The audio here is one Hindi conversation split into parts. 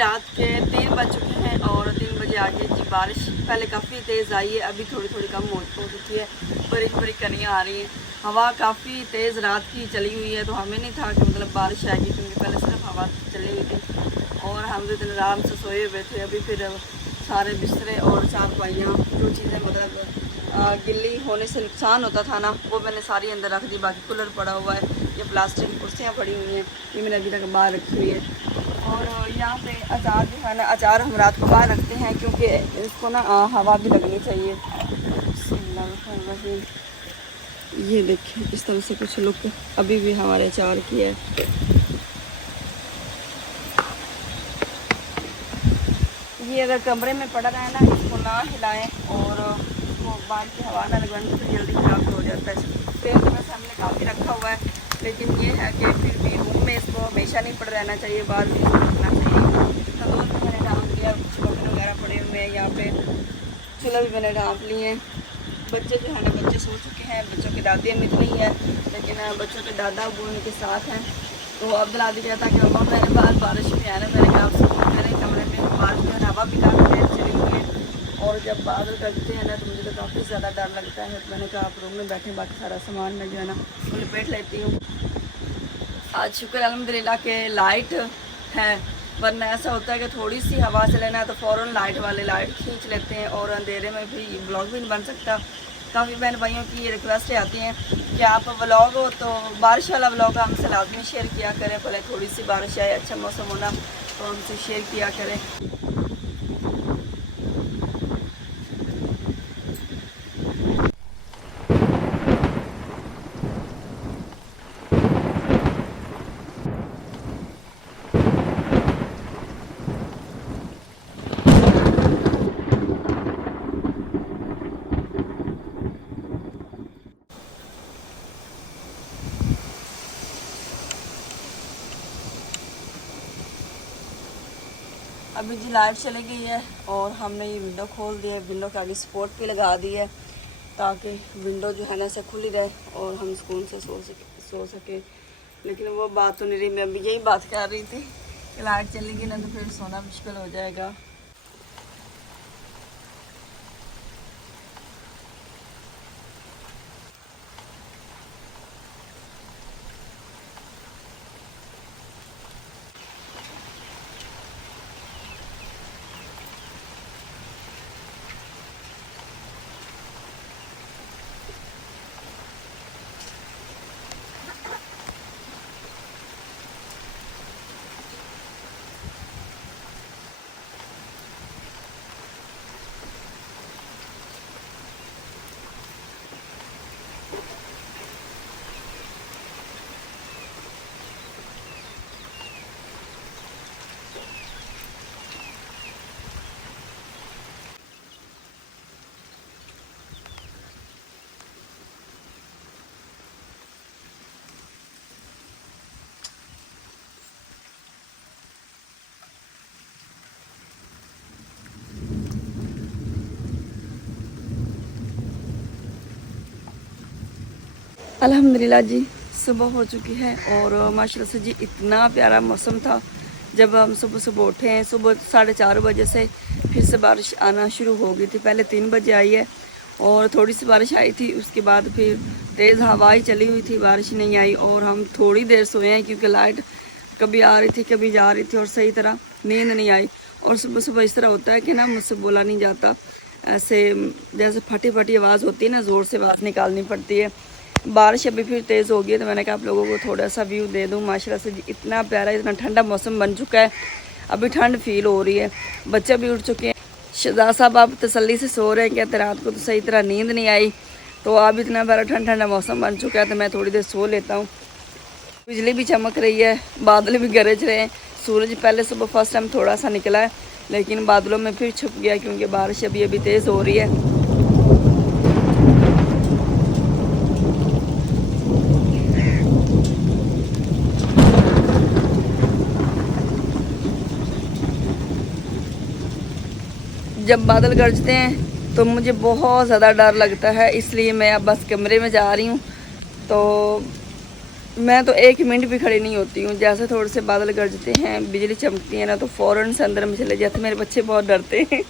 रात के 3 बज चुके हैं और 3 बजे आगे जी बारिश पहले काफ़ी तेज़ आई है, अभी थोड़ी थोड़ी कम हो चुकी है। बारीक बारीक कनियाँ आ रही हैं। हवा काफ़ी तेज़ रात की चली हुई है, तो हमें नहीं था कि मतलब बारिश आएगी, क्योंकि पहले सिर्फ हवा चली हुई थी और हम भी इतने आराम से सोए हुए थे। अभी फिर सारे बिस्तरे और चारपाइयाँ जो चीज़ें मतलब गिल्ली होने से नुकसान होता था ना, वो मैंने सारी अंदर रख दी। बाकी कूलर पड़ा हुआ है, ये प्लास्टिक की कुर्सियाँ पड़ी हुई हैं, ये मैंने अभी तक बाहर रखी हुई है। और यहाँ पे अचार जो है ना, अचार हम रात को बाहर रखते हैं क्योंकि इसको ना हवा भी लगनी चाहिए। ये देखिए इस तरह से कुछ लुक अभी भी हमारे अचार की है। ये अगर कमरे में पड़ा रहे ना, इसको ना हिलाएं और इसको बाहर की हवा ना लगवाएं तो जल्दी खराब हो जाता है। पेड़ तो वैसे हमने काफ़ी रखा हुआ है, लेकिन ये है कि फिर भी रूम में इसको हमेशा नहीं पड़ा रहना चाहिए, बाहर भी रखना चाहिए। तंदूर भी मैंने ढाँप लिया, बर्तन वगैरह पड़े हुए हैं यहाँ पे, चूल्हा भी मैंने ढाँप लिए हैं। बच्चे जो है ना, बच्चे सो चुके हैं। बच्चों की दादी अम्मी तो नहीं है, लेकिन बच्चों के दादा अबू उनके साथ हैं। तो अब्दुल आदि कहता कि मम्मा मेरे पास बारिश में है ना, मैंने कहा आप सुकून करें कमरे में, बारिश में हवा भी काफ़ी तेज़ चली हुई है और जब बादल करते हैं ना तो मुझे तो काफ़ी ज़्यादा डर लगता है। तो मैंने कहा आप रूम में बैठे, बाकी सारा सामान मैं जो है ना वो लपेट लेती हूँ। आज शुक्र अल्हम्दुलिल्लाह के लाइट है, वरना ऐसा होता है कि थोड़ी सी हवा चले ना तो फ़ौरन लाइट वाले लाइट खींच लेते हैं और अंधेरे में भी ब्लॉग भी नहीं बन सकता। काफ़ी बहन भाइयों की ये रिक्वेस्ट आती हैं कि आप व्लॉग हो तो बारिश वाला व्लॉग हमसे लाजमी शेयर किया करें, भले थोड़ी सी बारिश आए, अच्छा मौसम होना तो हमसे शेयर किया करें। अभी जी लाइट चली गई है और हमने ये विंडो खोल दी है, विंडो के आगे सपोर्ट भी लगा दी है ताकि विंडो जो है ना ऐसे खुली रहे और हम सुकून से सो सके। लेकिन वो बात तो नहीं रही, मैं अभी यही बात कर रही थी कि लाइट चलेगी ना तो फिर सोना मुश्किल हो जाएगा। अल्हम्दुलिल्लाह जी, सुबह हो चुकी है और माशाल्लाह से जी इतना प्यारा मौसम था। जब हम सुबह सुबह उठे हैं, सुबह 4:30 बजे से फिर से बारिश आना शुरू हो गई थी। पहले 3 बजे आई है और थोड़ी सी बारिश आई थी, उसके बाद फिर तेज़ हवा ही चली हुई थी, बारिश नहीं आई। और हम थोड़ी देर सोए हैं क्योंकि लाइट कभी आ रही थी कभी जा रही थी और सही तरह नींद नहीं आई। और सुबह सुबह इस तरह होता है कि ना मुझसे बोला नहीं जाता, ऐसे जैसे फटी फटी आवाज़ होती है ना, ज़ोर से आवाज़ निकालनी पड़ती है। बारिश अभी फिर तेज़ हो गई है तो मैंने कहा आप लोगों को थोड़ा सा व्यू दे दूँ। माशाल्लाह से इतना प्यारा, इतना ठंडा मौसम बन चुका है, अभी ठंड फील हो रही है। बच्चे भी उठ चुके हैं। शहजाद साहब आप तसल्ली से सो रहे हैं, कहते रात को तो सही तरह नींद नहीं आई। तो अब इतना प्यारा ठंडा ठंडा मौसम बन चुका है तो मैं थोड़ी देर सो लेता हूँ। बिजली भी चमक रही है, बादल भी गरज रहे हैं। सूरज पहले सुबह फर्स्ट टाइम थोड़ा सा निकला है लेकिन बादलों में फिर छुप गया क्योंकि बारिश अभी अभी तेज़ हो रही है। जब बादल गरजते हैं तो मुझे बहुत ज़्यादा डर लगता है, इसलिए मैं अब बस कमरे में जा रही हूँ। तो मैं तो 1 मिनट भी खड़ी नहीं होती हूँ। जैसे थोड़े से बादल गरजते हैं, बिजली चमकती है ना, तो फ़ौरन से अंदर में चले जाते। मेरे बच्चे बहुत डरते हैं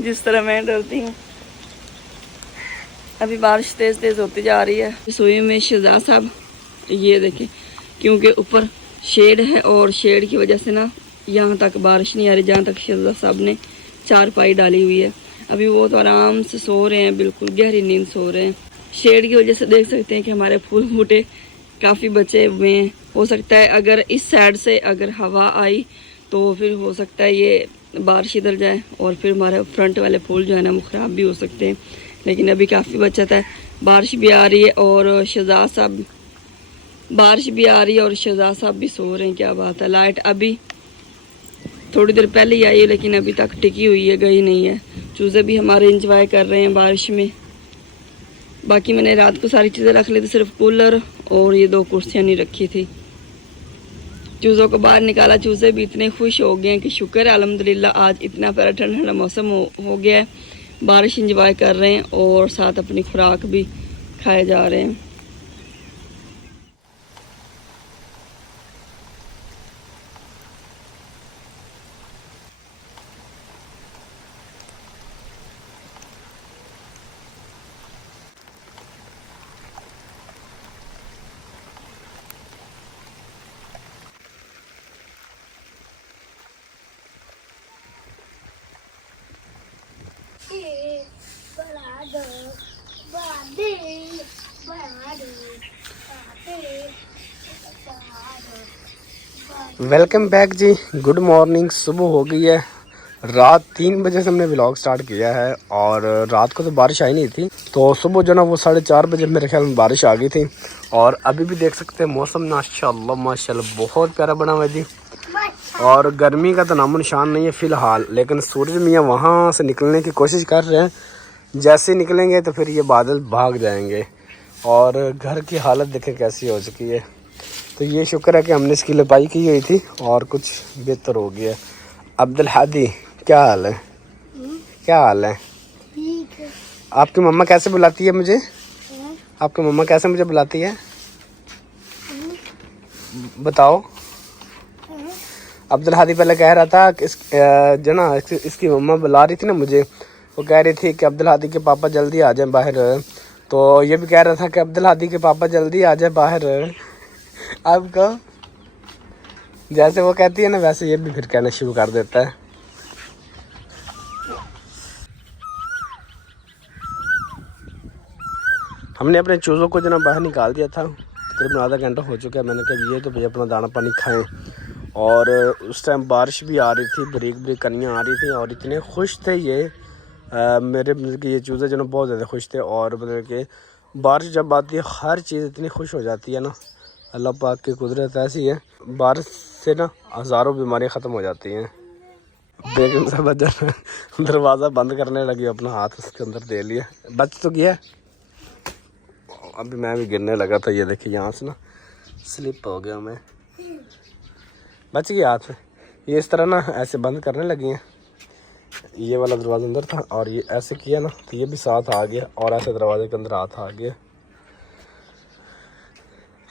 जिस तरह मैं डरती हूँ। अभी बारिश तेज़ तेज़ होती जा रही है। रसोई में शहजाद साहब ये देखें, क्योंकि ऊपर शेड है और शेड की वजह से ना यहाँ तक बारिश नहीं आ रही जहाँ तक शहजाद साहब ने चारपाई डाली हुई है। अभी वो तो आराम से सो रहे हैं, बिल्कुल गहरी नींद सो रहे हैं। शेड की वजह से देख सकते हैं कि हमारे फूल बूटे काफ़ी बचे हुए हैं। हो सकता है अगर इस साइड से अगर हवा आई तो फिर हो सकता है ये बारिश इधर जाए और फिर हमारे फ्रंट वाले फूल जो है ना वो ख़राब भी हो सकते हैं। लेकिन अभी काफ़ी बचत है, बारिश भी आ रही है और शहजाद साहब बारिश भी आ रही है और शहजाद साहब भी सो रहे हैं। क्या बात है। लाइट अभी थोड़ी देर पहले ही आई है लेकिन अभी तक टिकी हुई है, गई नहीं है। चूज़े भी हमारे इंजॉय कर रहे हैं बारिश में। बाकी मैंने रात को सारी चीज़ें रख ली थी, सिर्फ कूलर और ये 2 कुर्सियाँ नहीं रखी थी। चूज़ों को बाहर निकाला, चूज़े भी इतने खुश हो गए हैं कि शुक्र है अल्हम्दुलिल्लाह आज इतना प्यारा ठंडा ठंडा मौसम हो गया है। बारिश इंजॉय कर रहे हैं और साथ अपनी खुराक भी खाए जा रहे हैं। वेलकम बैक जी, गुड मॉर्निंग। सुबह हो गई है, रात 3 बजे से हमने व्लॉग स्टार्ट किया है और रात को तो बारिश आई नहीं थी। तो सुबह जो ना वो 4:30 बजे मेरे ख्याल में बारिश आ गई थी। और अभी भी देख सकते हैं मौसम माशाल्लाह माशाल्लाह बहुत प्यारा बना हुआ है जी। और गर्मी का तो नामो निशान नहीं है फ़िलहाल, लेकिन सूरज मियाँ वहाँ से निकलने की कोशिश कर रहे हैं। जैसे निकलेंगे तो फिर ये बादल भाग जाएंगे। और घर की हालत देखें कैसी हो चुकी है। तो ये शुक्र है कि हमने इसकी लिपाई की हुई थी और कुछ बेहतर हो गया। अब्दुल हादी क्या हाल है? क्या हाल है? ठीक है। आपकी मम्मा कैसे बुलाती है मुझे? आपकी मम्मा कैसे मुझे बुलाती है बताओ। अब्दुल हादी पहले कह रहा था कि जो ना इसकी मम्मा बुला रही थी ना मुझे, वो कह रही थी कि अब्दुल हादी के पापा जल्दी आ जाएं बाहर। तो ये भी कह रहा था कि अब्दुल हादी के पापा जल्दी आ जाए बाहर। आपको जैसे वो कहती है ना वैसे ये भी फिर कहना शुरू कर देता है। हमने अपने चूज़ों को जो ना बाहर निकाल दिया था, तकरीबन आधा घंटा हो चुका है। मैंने कहा ये तो भैया अपना दाना पानी खाएं। और उस टाइम बारिश भी आ रही थी, बरीक बरीक कनियाँ आ रही थी और इतने खुश थे ये मेरे मतलब कि ये चूज़े जो ना बहुत ज़्यादा खुश थे। और मतलब कि बारिश जब आती है हर चीज़ इतनी खुश हो जाती है ना, अल्लाह पाक की कुदरत ऐसी है। बारिश से ना हज़ारों बीमारियां ख़त्म हो जाती हैं। बेगम साहब दरवाज़ा बंद करने लगी, अपना हाथ उसके अंदर दे लिया, बच तो गया। अभी मैं भी गिरने लगा था, ये देखिए यहाँ से ना स्लिप हो गया, मैं बच गया हाथ। ये इस तरह ना ऐसे बंद करने लगी हैं। ये वाला दरवाज़ा अंदर था और ये ऐसे किया ना तो ये भी साथ आ गया और ऐसे दरवाजे के अंदर हाथ आ गया।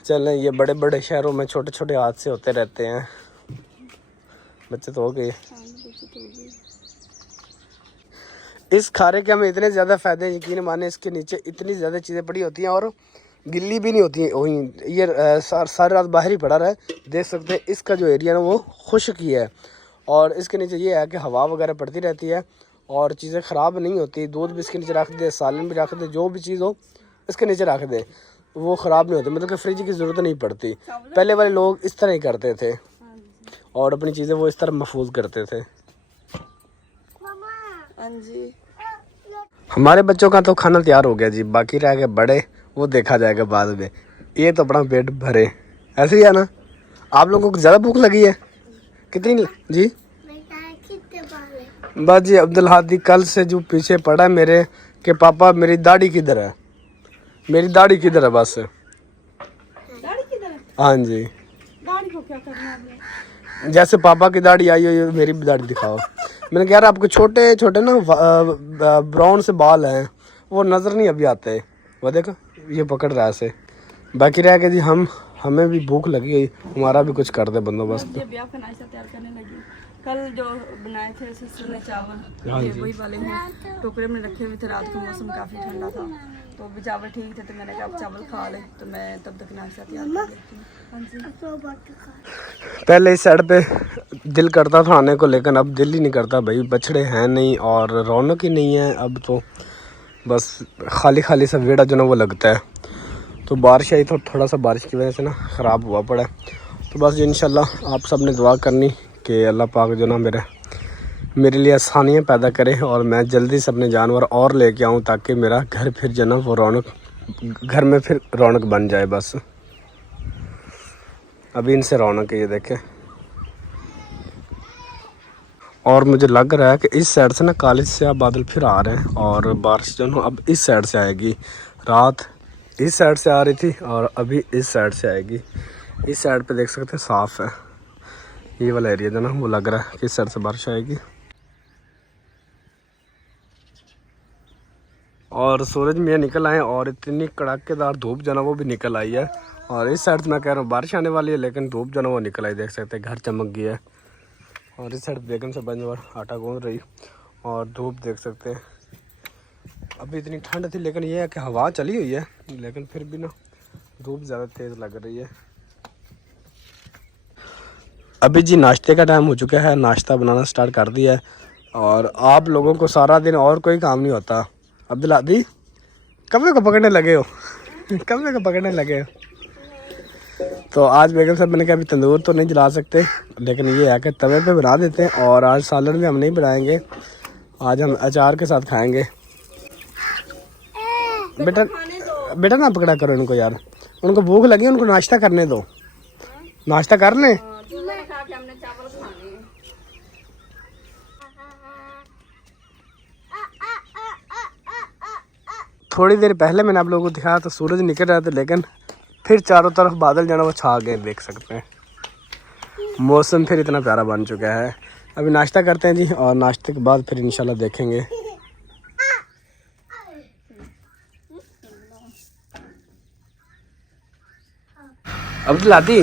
चलें, ये बड़े बड़े शहरों में छोटे छोटे हादसे होते रहते हैं। बच्चे तो हो गए। इस खारे के हमें इतने ज़्यादा फ़ायदे हैं, यकीन माने इसके नीचे इतनी ज़्यादा चीज़ें पड़ी होती हैं और गिल्ली भी नहीं होती है। वही ये सारी रात बाहर ही पड़ा रहा है। देख सकते हैं इसका जो एरिया ना वो खुश्क ही है और इसके नीचे ये है कि हवा वगैरह पड़ती रहती है और चीज़ें ख़राब नहीं होती। दूध भी इसके नीचे रख दे, सालन भी रख दे, जो भी चीज़ हो इसके नीचे रख दे वो ख़राब नहीं होती, मतलब कि फ्रिज की ज़रूरत नहीं पड़ती। पहले वाले लोग इस तरह ही करते थे और अपनी चीज़ें वो इस तरह महफूज करते थे। हाँ जी, हमारे बच्चों का तो खाना तैयार हो गया जी, बाकी रह गए बड़े, वो देखा जाएगा बाद में। ये तो अपना पेट भरे, ऐसे ही है ना। आप लोगों को ज़्यादा भूख लगी है? कितनी जी? बस जी अब्दुल हादी कल से जो पीछे पड़ा है मेरे कि पापा मेरी दाढ़ी किधर है, मेरी दाढ़ी किधर है। बस दाढ़ी किधर है? हाँ जी, दाढ़ी को क्या करना है? जैसे पापा की दाढ़ी आई हुई मेरी भी दाढ़ी दिखाओ। मैंने कह रहा आपको छोटे छोटे ना ब्राउन से बाल हैं, वो नज़र नहीं अभी आते। वो देखो ये पकड़ रहा है ऐसे। बाकी रह गया जी हमें भी भूख लगी गई, हमारा भी कुछ कर दे बंदोबस्त। ये ब्याह का नाश्ता तैयार करने लगी। कल जो बनाए थे सिस्टर ने चावल, हाँ ये जी। वही वाले हैं, टोकरे में रखे हुए थे। रात का मौसम काफ़ी ठंडा था तो अभी चावल ठीक थे, तो मैंने कहा अब चावल खा ले, तो मैं तब तक नाश्ता तैयार कर लेती हूँ। हाँ जी, पहले इस साइड पे दिल करता था आने को, लेकिन अब दिल ही नहीं करता भाई, बछड़े हैं नहीं और रौनक ही नहीं है। अब तो बस खाली खाली सा वेड़ा जो ना वो लगता है। तो बारिश आई तो थोड़ा सा बारिश की वजह से ना ख़राब हुआ पड़ा है। तो बस इंशाल्लाह आप सब ने दुआ करनी कि अल्लाह पाक जो ना मेरे लिए आसानियाँ पैदा करे और मैं जल्दी से अपने जानवर और लेके आऊँ ताकि मेरा घर फिर जो ना वो घर में फिर रौनक बन जाए। बस अभी इनसे रौनक है, ये देखें। और मुझे लग रहा है कि इस साइड से ना काले से बादल फिर आ रहे हैं और बारिश जो ना अब इस साइड से आएगी। रात इस साइड से आ रही थी और अभी इस साइड से आएगी। इस साइड पे देख सकते हैं साफ़ है, ये वाला एरिया जो ना वो लग रहा है कि इस साइड से बारिश आएगी। और सूरज में निकल आए और इतनी कड़ाकेदार धूप जो ना वो भी निकल आई है। और इस साइड से मैं कह रहा हूँ बारिश आने वाली है, लेकिन धूप जो ना वो निकल आई, देख सकते हैं घर चमक गया है। और इस साइड बेगम से बनवर आटा गूंद रही और धूप देख सकते हैं। अभी इतनी ठंड थी लेकिन ये है कि हवा चली हुई है, लेकिन फिर भी ना धूप ज़्यादा तेज़ लग रही है। अभी जी नाश्ते का टाइम हो चुका है, नाश्ता बनाना स्टार्ट कर दिया है। और आप लोगों को सारा दिन और कोई काम नहीं होता। अब्दुल हादी कब्बे को पकड़ने लगे हो कब्बे को पकड़ने लगे हो। तो आज बेगम साहब मैंने कहा अभी तंदूर तो नहीं जला सकते, लेकिन ये है कि तवे पे बना देते हैं। और आज सालन भी हम नहीं बनाएंगे, आज हम अचार के साथ खाएंगे। बेटा ना पकड़ा करो इनको यार, उनको भूख लगी, उनको नाश्ता करने दो, नाश्ता कर लें। हमने चावल खाने हैं। थोड़ी देर पहले मैंने आप लोगों को दिखाया तो सूरज निकल रहा था, लेकिन फिर चारों तरफ बादल जो है वो छा गए, देख सकते हैं। मौसम फिर इतना प्यारा बन चुका है। अभी नाश्ता करते हैं जी और नाश्ते के बाद फिर इंशाल्लाह देखेंगे। अब्दुल हादी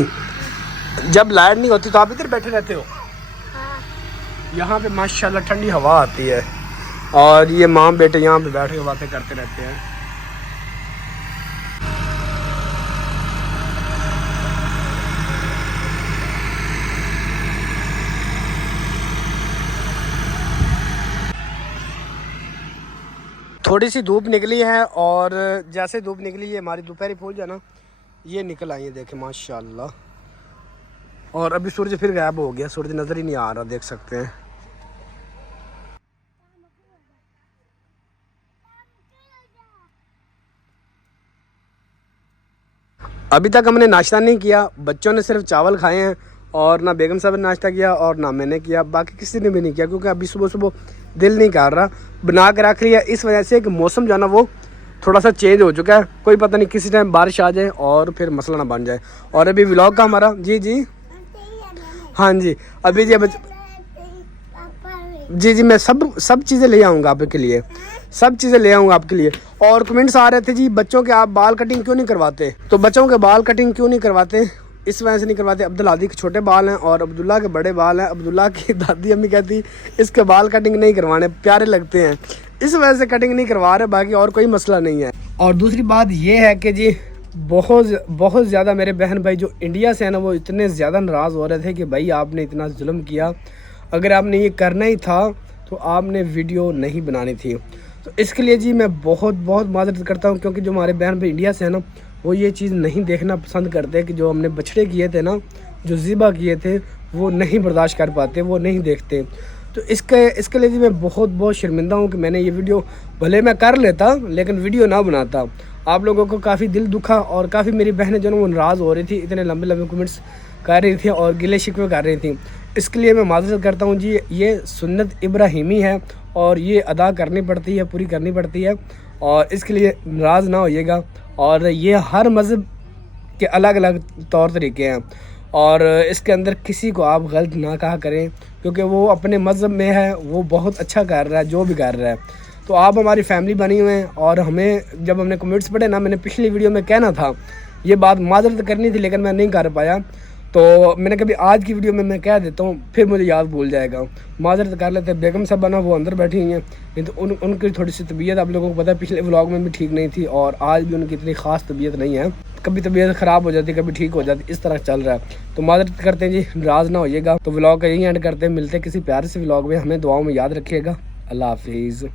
जब लाइट नहीं होती तो आप इधर बैठे रहते हो? यहाँ पे माशाल्लाह ठंडी हवा आती है और ये माँ बेटे यहाँ पे बैठ के बातें करते रहते हैं। थोड़ी सी धूप निकली है और जैसे धूप निकली है हमारी दोपहरी फूल जाना ये निकल आई है, देखें माशाल्लाह। और अभी सूरज फिर गायब हो गया, सूरज नज़र ही नहीं आ रहा, देख सकते हैं। अभी तक हमने नाश्ता नहीं किया, बच्चों ने सिर्फ चावल खाए हैं और ना बेगम साहब ने नाश्ता किया और ना मैंने किया, बाकी किसी ने भी नहीं किया क्योंकि अभी सुबह सुबह दिल नहीं कर रहा। बना के रख लिया इस वजह से कि मौसम जो है ना वो थोड़ा सा चेंज हो चुका है, कोई पता नहीं किसी टाइम बारिश आ जाए और फिर मसला ना बन जाए। और अभी व्लॉग का हमारा जी हाँ जी अभी जी जी मैं सब चीज़ें ले आऊँगा आपके लिए, सब चीज़ें ले आऊँगा आपके लिए। और कमेंट्स आ रहे थे जी बच्चों के आप बाल कटिंग क्यों नहीं करवाते, तो बच्चों के बाल कटिंग क्यों नहीं करवाते, इस वजह से नहीं करवाते, अब्दुल हादी के छोटे बाल हैं और अब्दुल्ला के बड़े बाल हैं। अब्दुल्ला की दादी अम्मी कहती इसके बाल कटिंग नहीं करवाने, प्यारे लगते हैं, इस वजह से कटिंग नहीं करवा रहे, बाकी और कोई मसला नहीं है। और दूसरी बात ये है कि जी बहुत ज़्यादा मेरे बहन भाई जो इंडिया से हैं ना, वो इतने ज़्यादा नाराज़ हो रहे थे कि भाई आपने इतना जुल्म किया, अगर आपने ये करना ही था तो आपने वीडियो नहीं बनानी थी। तो इसके लिए जी मैं बहुत माजरत करता हूँ, क्योंकि जो हमारे बहन भाई इंडिया से हैं ना, वो ये चीज़ नहीं देखना पसंद करते कि जो हमने बछड़े किए थे ना, जो ज़िबा किए थे, वो नहीं बर्दाश्त कर पाते, वो नहीं देखते। तो इसके लिए जी मैं बहुत शर्मिंदा हूँ कि मैंने ये वीडियो, भले मैं कर लेता लेकिन वीडियो ना बनाता। आप लोगों को काफ़ी दिल दुखा और काफ़ी मेरी बहनें जो ना वो नाराज़ हो रही थी, इतने लंबे कमेंट्स कर रही थी और गिले शिकवे कर रही थी। इसके लिए मैं माजरत करता हूँ जी, ये सुन्नत इब्राहिमी है और ये अदा करनी पड़ती है, पूरी करनी पड़ती है, और इसके लिए नाराज़ ना होइएगा। और ये हर मज़हब के अलग अलग तौर तरीके हैं और इसके अंदर किसी को आप गलत ना कहा करें, क्योंकि वो अपने मज़हब में है, वो बहुत अच्छा कर रहा है जो भी कर रहा है। तो आप हमारी फैमिली बनी हुए हैं और हमें जब हमने कमेंट्स पढ़े ना, मैंने पिछली वीडियो में कहना था, ये बात माजरत करनी थी लेकिन मैं नहीं कर पाया, तो मैंने कभी आज की वीडियो में मैं कह देता हूँ, फिर मुझे याद भूल जाएगा, माजरत कर लेते हैं। बेगम साहब ना वो अंदर बैठी हुई हैं, नहीं तो उनकी थोड़ी सी तबीयत आप लोगों को पता है पिछले व्लॉग में भी ठीक नहीं थी और आज भी उनकी इतनी ख़ास तबीयत नहीं है, कभी तबीयत ख़राब हो जाती, कभी ठीक हो जाती, इस तरह चल रहा है। तो माजरत करते हैं जी, नाराज़ ना होइएगा। तो व्लॉग का यही एंड करते हैं, मिलते हैं किसी प्यारे से व्लॉग में, हमें दुआओं में याद रखिएगा। अल्लाह हाफिज़।